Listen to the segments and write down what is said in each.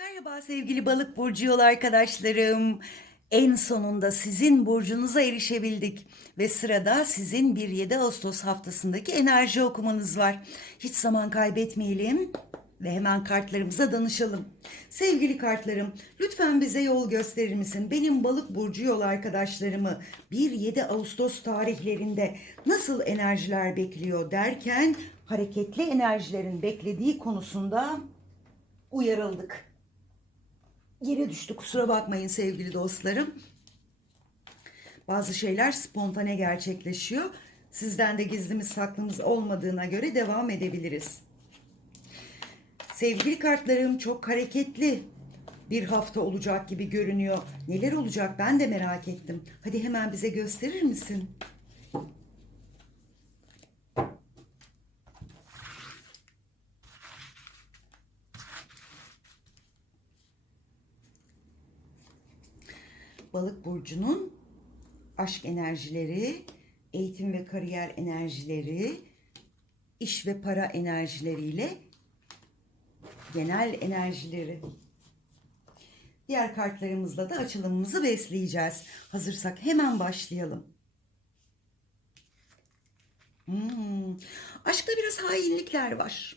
Merhaba sevgili balık burcu yol arkadaşlarım. En sonunda sizin burcunuza erişebildik ve sırada sizin 1-7 Ağustos haftasındaki enerji okumanız var. Hiç zaman kaybetmeyelim ve hemen kartlarımıza danışalım. Sevgili kartlarım, lütfen bize yol gösterir misin? Benim balık burcu yol arkadaşlarımı 1-7 Ağustos tarihlerinde nasıl enerjiler bekliyor derken hareketli enerjilerin beklediği konusunda uyarıldık. Yere düştü kusura bakmayın sevgili dostlarım. Bazı şeyler spontane gerçekleşiyor. Sizden de gizlimiz saklımız olmadığına göre devam edebiliriz. Sevgili kartlarım çok hareketli bir hafta olacak gibi görünüyor. Neler olacak ben de merak ettim. Hadi hemen bize gösterir misin? Balık burcunun aşk enerjileri, eğitim ve kariyer enerjileri, iş ve para enerjileriyle genel enerjileri. Diğer kartlarımızla da açılımımızı besleyeceğiz. Hazırsak hemen başlayalım. Hmm. Aşkta biraz hainlikler var.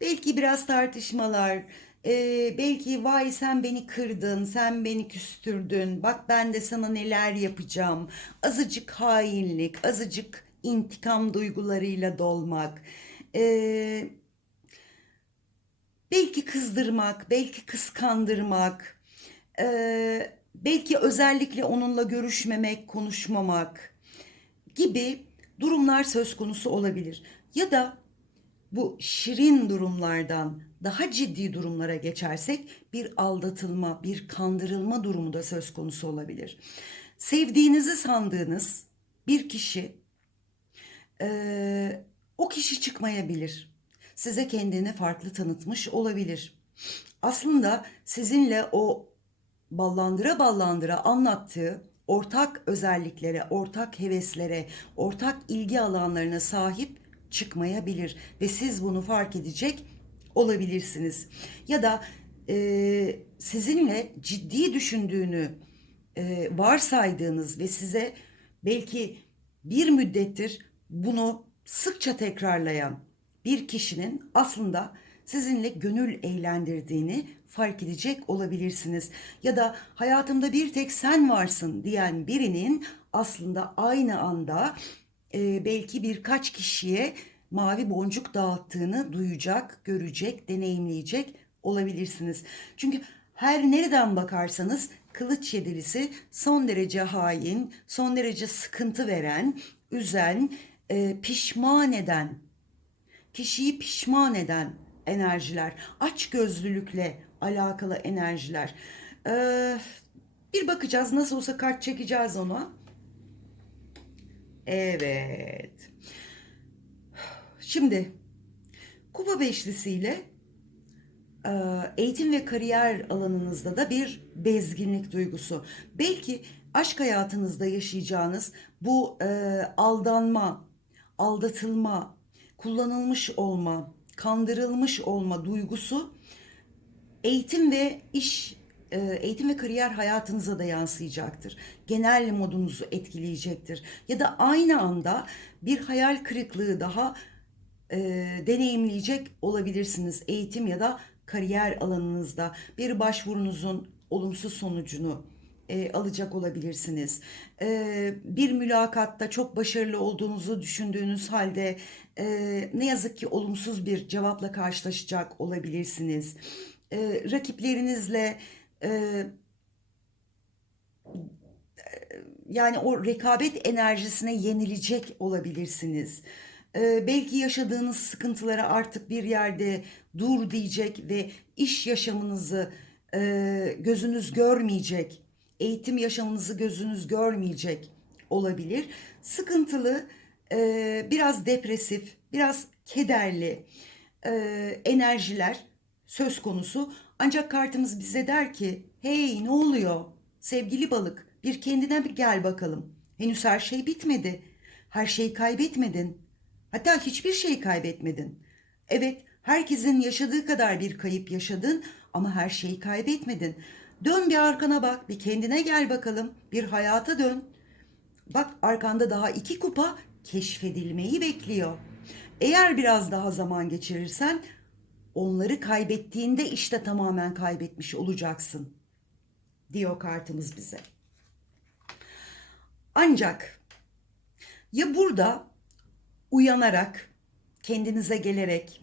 Belki biraz tartışmalar, ee, belki vay sen beni kırdın, sen beni küstürdün, bak ben de sana neler yapacağım. Azıcık hainlik, azıcık intikam duygularıyla dolmak. Ee, belki kızdırmak, belki kıskandırmak. Ee, belki özellikle onunla görüşmemek, konuşmamak gibi durumlar söz konusu olabilir. Ya da bu şirin durumlardan daha ciddi durumlara geçersek bir aldatılma, bir kandırılma durumu da söz konusu olabilir. Sevdiğinizi sandığınız bir kişi e, o kişi çıkmayabilir. Size kendini farklı tanıtmış olabilir. Aslında sizinle o ballandıra ballandıra anlattığı ortak özelliklere, ortak heveslere, ortak ilgi alanlarına sahip çıkmayabilir ve siz bunu fark edecek olabilirsiniz. Ya da e, sizinle ciddi düşündüğünü e, varsaydığınız ve size belki bir müddettir bunu sıkça tekrarlayan bir kişinin aslında sizinle gönül eğlendirdiğini fark edecek olabilirsiniz. Ya da hayatımda bir tek sen varsın diyen birinin aslında aynı anda e, belki birkaç kişiye mavi boncuk dağıttığını duyacak, görecek, deneyimleyecek olabilirsiniz. Çünkü her nereden bakarsanız kılıç yedilisi son derece hain, son derece sıkıntı veren, üzen, e, pişman eden, kişiyi pişman eden enerjiler, aç gözlülükle alakalı enerjiler. Ee, bir bakacağız nasıl olsa kart çekeceğiz ona. Evet. Şimdi kupa beşlisiyle e, eğitim ve kariyer alanınızda da bir bezginlik duygusu. Belki aşk hayatınızda yaşayacağınız bu e, aldanma, aldatılma, kullanılmış olma, kandırılmış olma duygusu eğitim ve iş eğitim ve kariyer hayatınıza da yansıyacaktır. Genel modunuzu etkileyecektir. Ya da aynı anda bir hayal kırıklığı daha e, deneyimleyecek olabilirsiniz. Eğitim ya da kariyer alanınızda bir başvurunuzun olumsuz sonucunu e, alacak olabilirsiniz. E, bir mülakatta çok başarılı olduğunuzu düşündüğünüz halde e, ne yazık ki olumsuz bir cevapla karşılaşacak olabilirsiniz. E, rakiplerinizle yani o rekabet enerjisine yenilecek olabilirsiniz. Ee, belki yaşadığınız sıkıntılara artık bir yerde dur diyecek ve iş yaşamınızı e, gözünüz görmeyecek, eğitim yaşamınızı gözünüz görmeyecek olabilir. Sıkıntılı, e, biraz depresif, biraz kederli e, enerjiler söz konusu. Ancak kartımız bize der ki, hey ne oluyor sevgili balık bir kendine bir gel bakalım. Henüz her şey bitmedi. Her şeyi kaybetmedin. Hatta hiçbir şey kaybetmedin. Evet, herkesin yaşadığı kadar bir kayıp yaşadın Ama her şeyi kaybetmedin. Dön bir arkana bak, bir kendine gel bakalım. Bir hayata dön. Bak arkanda daha iki kupa keşfedilmeyi bekliyor. Eğer biraz daha zaman geçirirsen onları kaybettiğinde işte tamamen kaybetmiş olacaksın diyor kartımız bize. Ancak ya burada uyanarak, kendinize gelerek,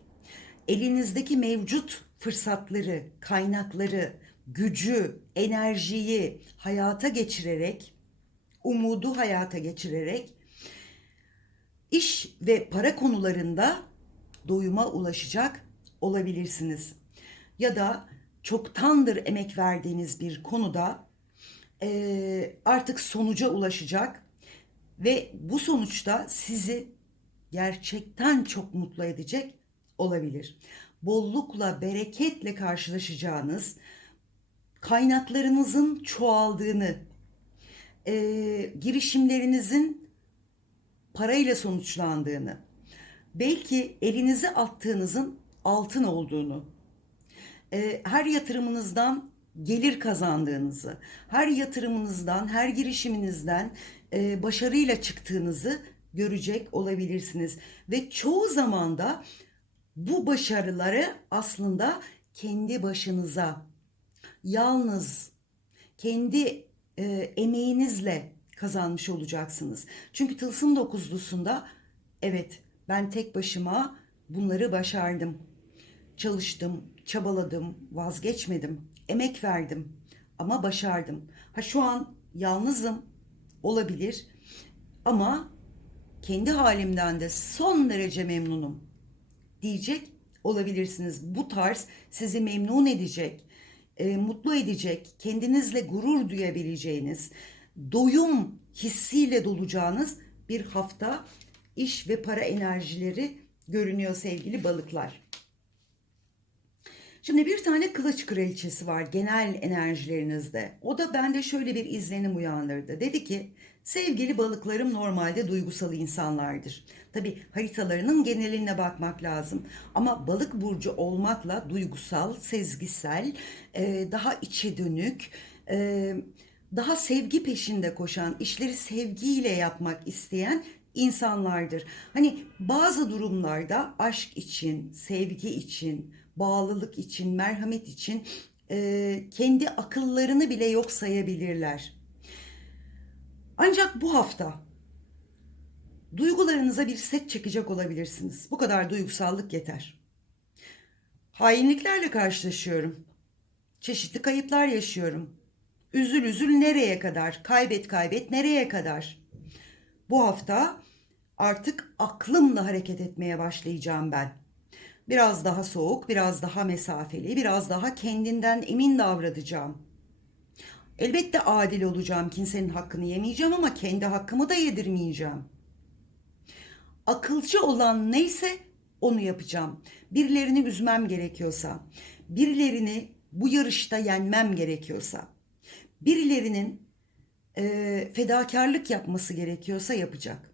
elinizdeki mevcut fırsatları, kaynakları, gücü, enerjiyi hayata geçirerek, umudu hayata geçirerek iş ve para konularında doyuma ulaşacak olabilirsiniz. Ya da çoktandır emek verdiğiniz bir konuda eee, artık sonuca ulaşacak ve bu sonuçta sizi gerçekten çok mutlu edecek olabilir. Bollukla, bereketle karşılaşacağınız, kaynaklarınızın çoğaldığını, eee, girişimlerinizin parayla sonuçlandığını, belki elinize attığınızın altın olduğunu, e, her yatırımınızdan gelir kazandığınızı, her yatırımınızdan, her girişiminizden e, başarıyla çıktığınızı görecek olabilirsiniz. Ve çoğu zaman da bu başarıları aslında kendi başınıza, yalnız kendi e, emeğinizle kazanmış olacaksınız. Çünkü tılsım dokuzlusunda evet ben tek başıma bunları başardım. Çalıştım, çabaladım, vazgeçmedim, emek verdim ama başardım. Ha şu an yalnızım olabilir ama kendi halimden de son derece memnunum diyecek olabilirsiniz. Bu tarz sizi memnun edecek, e, mutlu edecek, kendinizle gurur duyabileceğiniz, doyum hissiyle dolacağınız bir hafta iş ve para enerjileri görünüyor sevgili balıklar. Şimdi bir tane kılıç kraliçesi var genel enerjilerinizde. O da bende şöyle bir izlenim uyandırdı. Dedi ki sevgili balıklarım normalde duygusal insanlardır. Tabi haritalarının geneline bakmak lazım. Ama balık burcu olmakla duygusal, sezgisel, e, daha içe dönük, e, daha sevgi peşinde koşan, işleri sevgiyle yapmak isteyen insanlardır. Hani bazı durumlarda aşk için, sevgi için, bağlılık için, merhamet için e, kendi akıllarını bile yok sayabilirler. Ancak bu hafta duygularınıza bir set çekecek olabilirsiniz. Bu kadar duygusallık yeter. Hainliklerle karşılaşıyorum. Çeşitli kayıplar yaşıyorum. Üzül üzül nereye kadar? Kaybet kaybet nereye kadar? Bu hafta artık aklımla hareket etmeye başlayacağım ben. Biraz daha soğuk, biraz daha mesafeli, biraz daha kendinden emin davranacağım. Elbette adil olacağım. Kimsenin hakkını yemeyeceğim ama kendi hakkımı da yedirmeyeceğim. Akılcı olan neyse onu yapacağım. Birilerini üzmem gerekiyorsa, birilerini bu yarışta yenmem gerekiyorsa, birilerinin e, fedakarlık yapması gerekiyorsa yapacak.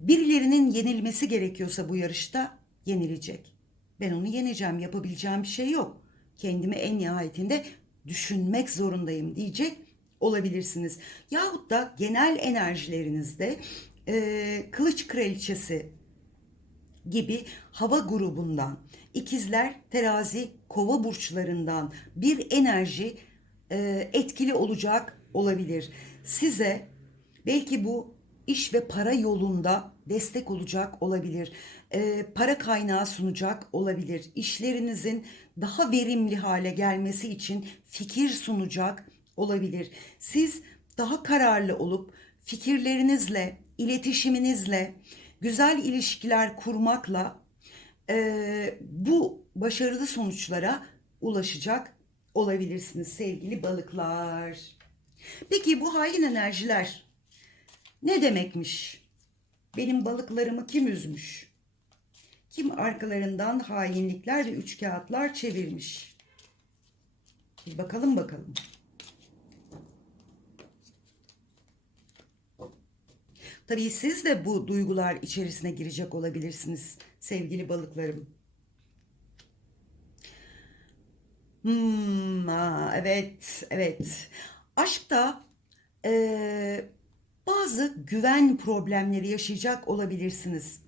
Birilerinin yenilmesi gerekiyorsa bu yarışta yenilecek. Ben onu yeneceğim, yapabileceğim bir şey yok. Kendimi en nihayetinde düşünmek zorundayım diyecek olabilirsiniz. Yahut da genel enerjilerinizde e, kılıç kraliçesi gibi hava grubundan, ikizler, terazi, kova burçlarından bir enerji e, etkili olacak olabilir. Size belki bu iş ve para yolunda destek olacak olabilir. E, para kaynağı sunacak olabilir. İşlerinizin daha verimli hale gelmesi için fikir sunacak olabilir. Siz daha kararlı olup fikirlerinizle, iletişiminizle, güzel ilişkiler kurmakla e, bu başarılı sonuçlara ulaşacak olabilirsiniz sevgili balıklar. Peki bu hain enerjiler ne demekmiş? Benim balıklarımı kim üzmüş? Kim arkalarından hainlikler ve üç kağıtlar çevirmiş? Bir bakalım bakalım. Tabii siz de bu duygular içerisine girecek olabilirsiniz sevgili balıklarım. Hmm, evet, evet. Aşkta eee, bazı güven problemleri yaşayacak olabilirsiniz.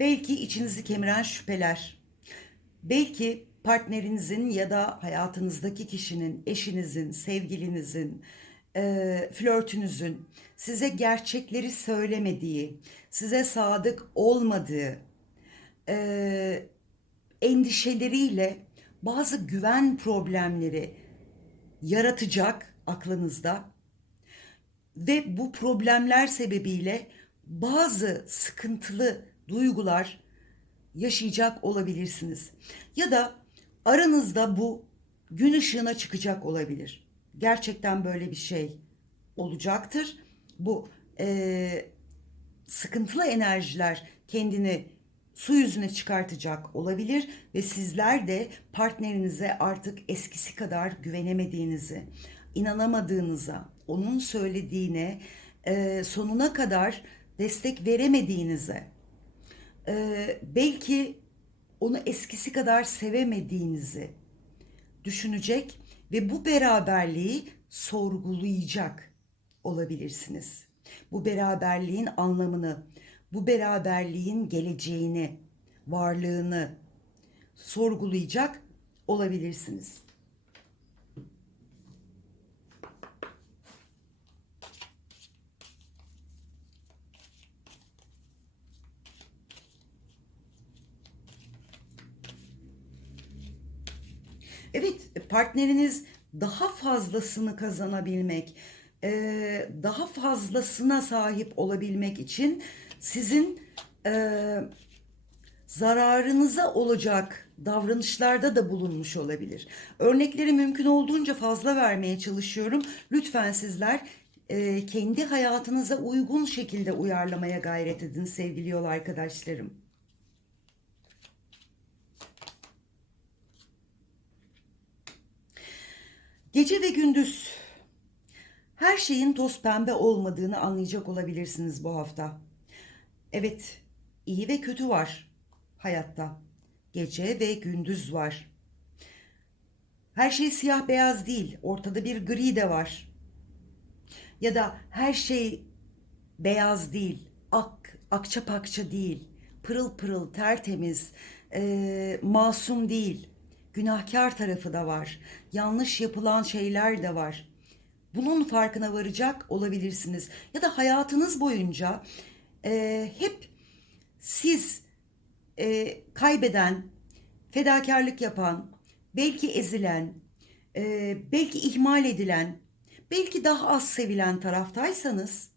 Belki içinizi kemiren şüpheler, belki partnerinizin ya da hayatınızdaki kişinin, eşinizin, sevgilinizin, eee, flörtünüzün size gerçekleri söylemediği, size sadık olmadığı, eee, endişeleriyle bazı güven problemleri yaratacak aklınızda ve bu problemler sebebiyle bazı sıkıntılı duygular yaşayacak olabilirsiniz. Ya da aranızda bu gün ışığına çıkacak olabilir. Gerçekten böyle bir şey olacaktır. Bu eee, sıkıntılı enerjiler kendini su yüzüne çıkartacak olabilir ve sizler de partnerinize artık eskisi kadar güvenemediğinizi, inanamadığınıza, onun söylediğine eee, sonuna kadar destek veremediğinize, eee, belki onu eskisi kadar sevemediğinizi düşünecek ve bu beraberliği sorgulayacak olabilirsiniz. Bu beraberliğin anlamını, bu beraberliğin geleceğini, varlığını sorgulayacak olabilirsiniz. Evet, partneriniz daha fazlasını kazanabilmek, daha fazlasına sahip olabilmek için sizin eee, zararınıza olacak davranışlarda da bulunmuş olabilir. Örnekleri mümkün olduğunca fazla vermeye çalışıyorum. Lütfen sizler eee, kendi hayatınıza uygun şekilde uyarlamaya gayret edin sevgili yol arkadaşlarım. Gece ve gündüz her şeyin toz pembe olmadığını anlayacak olabilirsiniz bu hafta. Evet, iyi ve kötü var hayatta. Gece ve gündüz var. Her şey siyah beyaz değil. Ortada bir gri de var. Ya da her şey beyaz değil. Ak, akça pakça değil. Pırıl pırıl, tertemiz, eee, masum değil. Günahkar tarafı da var. Yanlış yapılan şeyler de var. Bunun farkına varacak olabilirsiniz. Ya da hayatınız boyunca eee, hep siz eee, kaybeden, fedakarlık yapan, belki ezilen, eee, belki ihmal edilen, belki daha az sevilen taraftaysanız,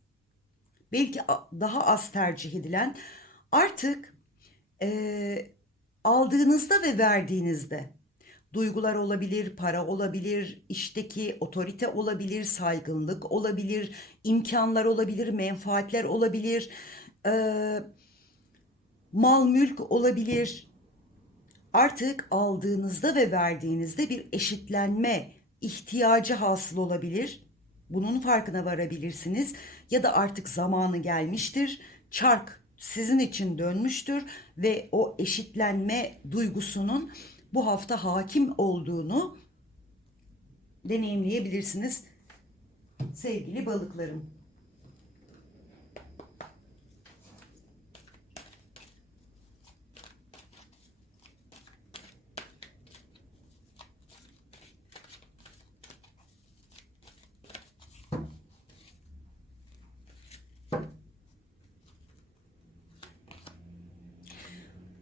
belki daha az tercih edilen, artık eee, aldığınızda ve verdiğinizde duygular olabilir, para olabilir, işteki otorite olabilir, saygınlık olabilir, imkanlar olabilir, menfaatler olabilir, eee, mal mülk olabilir. Artık aldığınızda ve verdiğinizde bir eşitlenme ihtiyacı hasıl olabilir. Bunun farkına varabilirsiniz ya da artık zamanı gelmiştir. Çark sizin için dönmüştür ve o eşitlenme duygusunun bu hafta hakim olduğunu deneyimleyebilirsiniz sevgili balıklarım.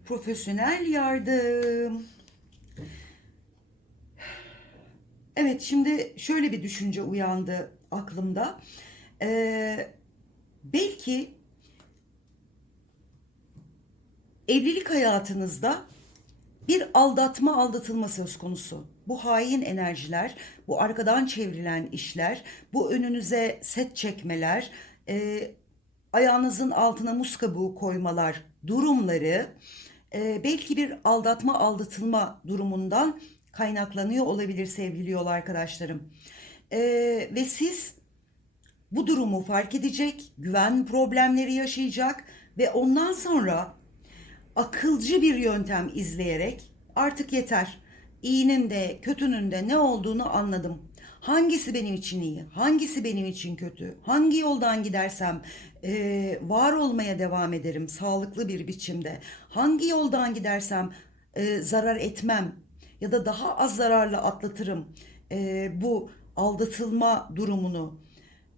Profesyonel yardım. Evet, şimdi şöyle bir düşünce uyandı aklımda. Ee, belki evlilik hayatınızda bir aldatma aldatılma söz konusu. Bu hain enerjiler, bu arkadan çevrilen işler, bu önünüze set çekmeler, e, ayağınızın altına muz kabuğu koymalar durumları e, belki bir aldatma aldatılma durumundan kaynaklanıyor olabilir sevgili yol arkadaşlarım. E, ve siz bu durumu fark edecek, güven problemleri yaşayacak ve ondan sonra akılcı bir yöntem izleyerek artık yeter. iyinin de kötünün de ne olduğunu anladım. Hangisi benim için iyi, hangisi benim için kötü, hangi yoldan gidersem eee, var olmaya devam ederim sağlıklı bir biçimde, hangi yoldan gidersem eee, zarar etmem ya da daha az zararla atlatırım eee, bu aldatılma durumunu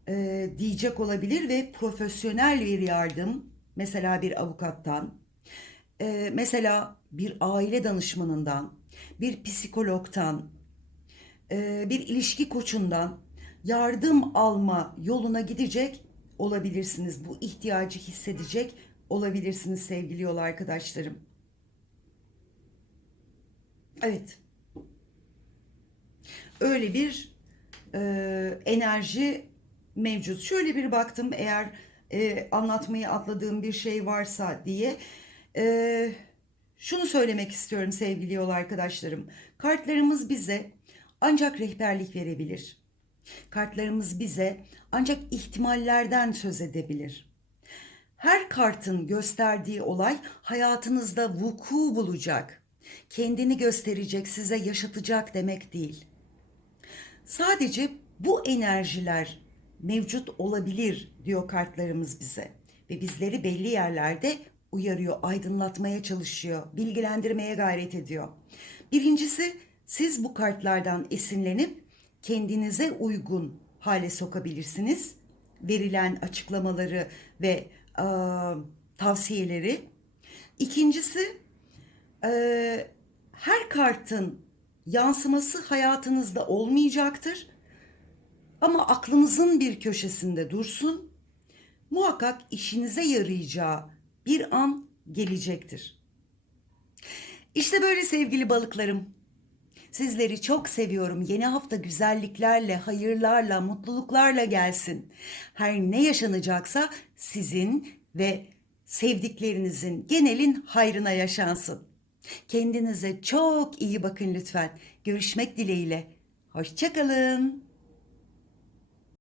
eee, diyecek olabilir ve profesyonel bir yardım, mesela bir avukattan, eee, mesela bir aile danışmanından, bir psikologtan, e, bir ilişki koçundan yardım alma yoluna gidecek olabilirsiniz. Bu ihtiyacı hissedecek olabilirsiniz sevgili yol arkadaşlarım. Evet. Öyle bir e, enerji mevcut. Şöyle bir baktım eğer e, anlatmayı atladığım bir şey varsa diye. E, şunu söylemek istiyorum sevgili yol arkadaşlarım. Kartlarımız bize ancak rehberlik verebilir. Kartlarımız bize ancak ihtimallerden söz edebilir. Her kartın gösterdiği olay hayatınızda vuku bulacak. Kendini gösterecek, size yaşatacak demek değil. Sadece bu enerjiler mevcut olabilir diyor kartlarımız bize ve bizleri belli yerlerde uyarıyor, aydınlatmaya çalışıyor, bilgilendirmeye gayret ediyor. Birincisi siz bu kartlardan esinlenip kendinize uygun hale sokabilirsiniz. Verilen açıklamaları ve e, tavsiyeleri. İkincisi e, her kartın yansıması hayatınızda olmayacaktır. Ama aklınızın bir köşesinde dursun. Muhakkak işinize yarayacağı bir an gelecektir. İşte böyle sevgili balıklarım. Sizleri çok seviyorum. Yeni hafta güzelliklerle, hayırlarla, mutluluklarla gelsin. Her ne yaşanacaksa sizin ve sevdiklerinizin, genelin hayrına yaşansın. Kendinize çok iyi bakın lütfen. Görüşmek dileğiyle. Hoşçakalın.